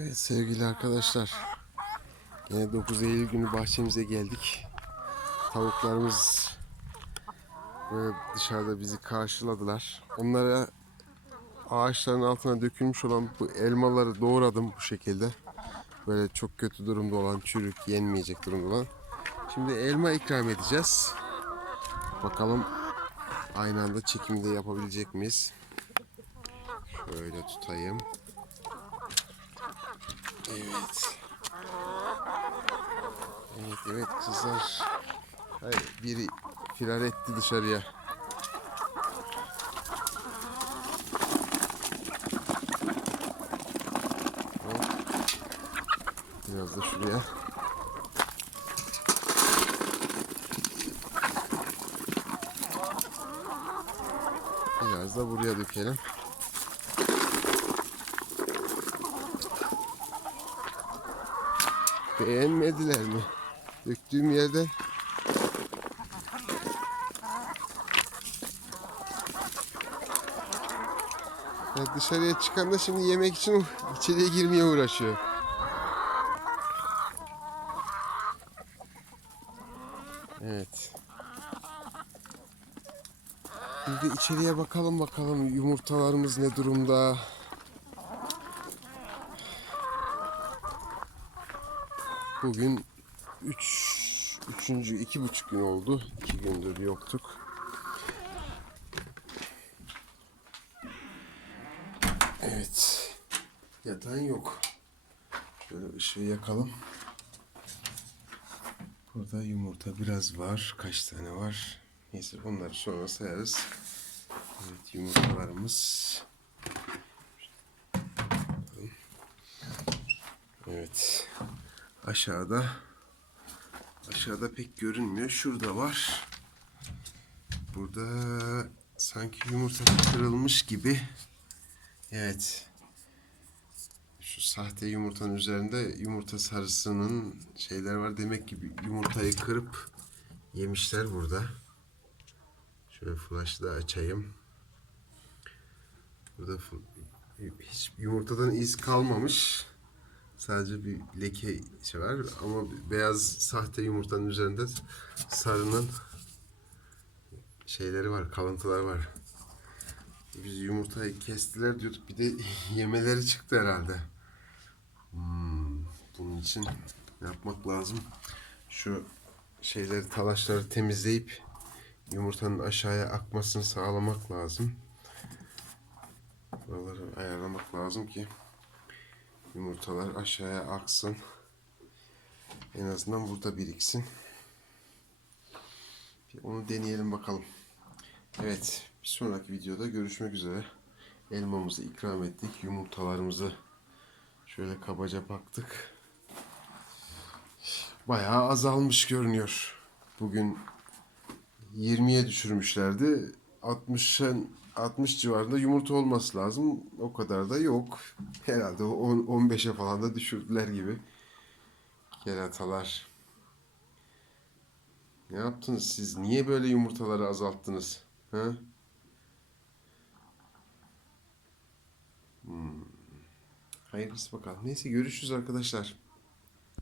Evet sevgili arkadaşlar. Yine 9 Eylül günü bahçemize geldik. Tavuklarımız böyle dışarıda bizi karşıladılar. Onlara ağaçların altına dökülmüş olan bu elmaları doğradım bu şekilde. Böyle çok kötü durumda olan, çürük, yenmeyecek durumda olan. Şimdi elma ikram edeceğiz. Bakalım aynı anda çekimde yapabilecek miyiz? Şöyle tutayım. Evet. Evet evet kızlar. Hayır, biri firar etti dışarıya. Biraz da şuraya. Biraz da buraya dökelim. Beğenmediler mi? Döktüğüm yerde ya dışarıya çıkan da şimdi yemek için içeriye girmeye uğraşıyor. Evet. Şimdi içeriye bakalım bakalım yumurtalarımız ne durumda. Bugün 3 üçüncü iki buçuk gün oldu. İki gündür yoktuk. Evet. Yatan yok. Şöyle ışığı yakalım. Burada yumurta biraz var. Kaç tane var? Neyse onları sonra sayarız. Evet yumurtalarımız. Evet. Aşağıda aşağıda pek görünmüyor. Şurada var. Burada sanki yumurta kırılmış gibi. Evet. Şu sahte yumurtanın üzerinde yumurta sarısının şeyler var. Demek ki yumurtayı kırıp yemişler burada. Şöyle flash'ı da açayım. Burada hiç yumurtadan iz kalmamış. Sadece bir leke şey var ama beyaz sahte yumurtanın üzerinde sarının şeyleri var, kalıntılar var. Biz yumurtayı kestiler diyorduk. Bir de yemeleri çıktı herhalde. Hmm, bunun için yapmak lazım? Şu şeyleri, talaşları temizleyip yumurtanın aşağıya akmasını sağlamak lazım. Buraları ayarlamak lazım ki yumurtalar aşağıya aksın. En azından burada biriksin. Bir onu deneyelim bakalım. Evet, bir sonraki videoda görüşmek üzere. Elmamızı ikram ettik, yumurtalarımızı şöyle kabaca baktık. Bayağı azalmış görünüyor. Bugün 20'ye düşürmüşlerdi. 60'ın 60 civarında yumurta olması lazım. O kadar da yok. Herhalde o 10 15'e falan da düşürdüler gibi. Keratalar. Ne yaptınız siz? Niye böyle yumurtaları azalttınız? Ha? Hmm. Hayırlısı bakalım. Neyse görüşürüz arkadaşlar.